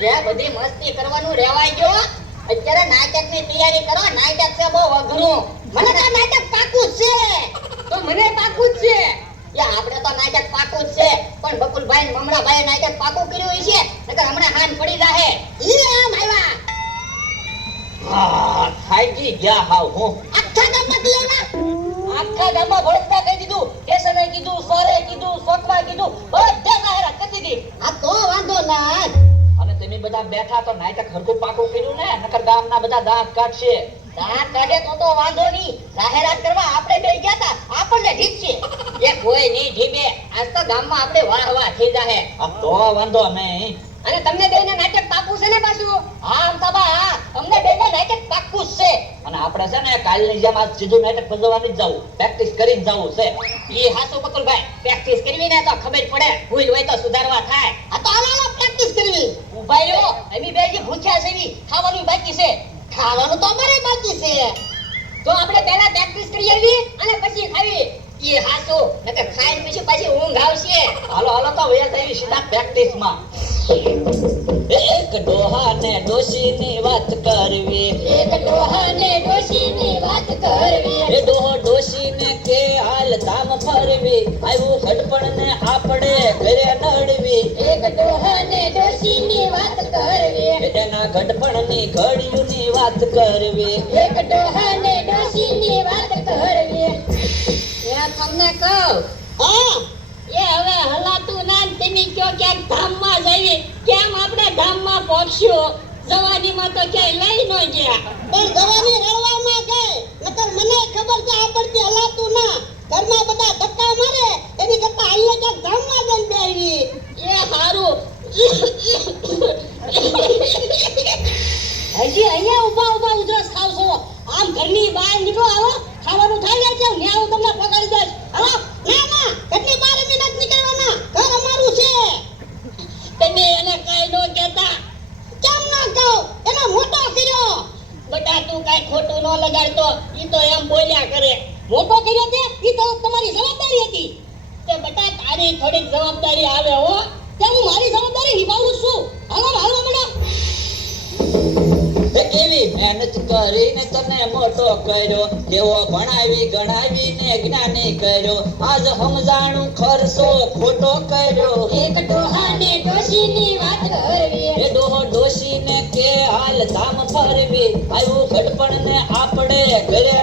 જે બધી મસ્તી કરવાનું રેવાય ગયો. અત્યારે નાટકની તૈયારી કરો. નાટક છે બહુ અઘરું. મને તો નાટક પાકું જ છે. તો મને પાકું જ છે. યા આપણે તો નાટક પાકું જ છે, પણ બકુલભાઈ ને મમરાભાઈ નાટક પાકું કર્યું છે, નકર હમણાં હાન પડી જાહે. ઈ આમ આવ્યા. હા ખાઈ ગયા હાવ હું આખા ગામમાં દીએના. આખા ગામમાં ભડકતા કહી દીધું, કેસને કીધું, સોરે કીધું, સોકવા કીધું, બધે જાહેરાત કરી દીધી. આ તો વાંધો ના. અને તમે બધા બેઠા તો નાટક હરખું પાકું કર્યું ને, નકર ગામના બધા દાંત કાઢશે. દાંત કાઢે તો વાંધો નહીં. જાહેરાત કરવા આપણે બે ગયા તા, આપણને ઠીક છે. એ કોઈ નહીં ઠીબે. આજ તો ગામમાં આપણે વાહ વાહ થઈ જાહે. આ તો વાંધો નહીં. અને તમને બેને નાટક પાકું છે ને પાછું? હા અમથાબા, હા અમને બેને નાટક પાકું જ છે. અને આપણે છે ને કાલની જેમ આજ સીધું નાટક ભજવવાની જ જવું, પ્રેક્ટિસ કરીને જવું છે. ઈ હાસુ બકુલભાઈ, પ્રેક્ટિસ કરવી ને તો ખબર પડે, ભૂલ હોય તો સુધારવા થાય. આ તો આલાલો પ્રેક્ટિસ કરવી. ઉભા રહ્યો, અમે બે જે ભૂખ્યા છે ઈ ખાવાનું બાકી છે. ખાવાનું તો અમારે બાકી છે. તો આપણે પહેલા પ્રેક્ટિસ કરી આવી અને પછી ખાવી. ઈ હાસુ, નકર ખાઈને પછી પાછી ઊંઘ આવશે. હાલો હાલો તો વયા જઈએ સીધા પ્રેક્ટિસમાં. એક ડોહા ને ડોશી ની વાત કરવી, એક ડોહા ને ડોશી ની વાત કરવી. એ ડોહો ડોશી ને કે હાલ ધામ ફરવી, આવ્યું ઘડપણ ને આપણે ઘરે નડવી. એક ડોહા ને ડોશી ની વાત કરવી. એના ઘડપણ ની ઘડિયું ની વાત કરવી. એક ડોહા ને ડોશી ની વાત કરવી. એ તમને કહું, હા એ હવે હલાતું ના ને તમે કયો ક્યાંક ધામમાં જઈએ. કેમ આપણે ધામમાં પહોંચ્યો? જવાનીમાં તો ક્યાંય લઈ ન ગયા. પણ જવાની રળવામાં ગઈ, નકર મને ખબર છે આપણથી હલાતું ના. ઘરમાં બધા ધક્કા મારે એની કરતા અહીંયા ક્યાંક ધામમાં જઈને બેહી. એ હારું. હજી અહીંયા ઊભા ઊભા ઉધરસ ખાવ છો. આમ ઘરની બહાર નીકળો, આવો ખાવાનું થાય જાય છે, ન્યા હું તમને પકડી દઈશ. હાલો. ના ના, ઘરની બહાર અમે નથી નીકળવાના, ઘર અમારું છે. તમે એને કઈ નો કહેતા. કેમ ના કહું? એને મોટો કર્યો. બટા તું કઈ ખોટું ન લગાડતો, ઈ તો એમ બોલ્યા કરે. મોટો કર્યો તે ઈ તો તમારી જવાબદારી હતી. તે બટા તારી થોડીક જવાબદારી આવે હો. તે હું મારી જવાબદારી નિભાવું છું. હાલો હાલો મળો. એવી મહેનત કરીને તને મોટો કર્યો, કેવો ભણાવી ગણાવી ને જ્ઞાની કર્યો, આજ સમજાણું ખર્ચો ખોટો કર્યો. એક ડોહા ને ડોશી ની વાત કરવી. એ ડોહો ડોશી ને કે હાલ ધામ ફરવી, આવ્યું ઘડપણ ને આપણે ઘરે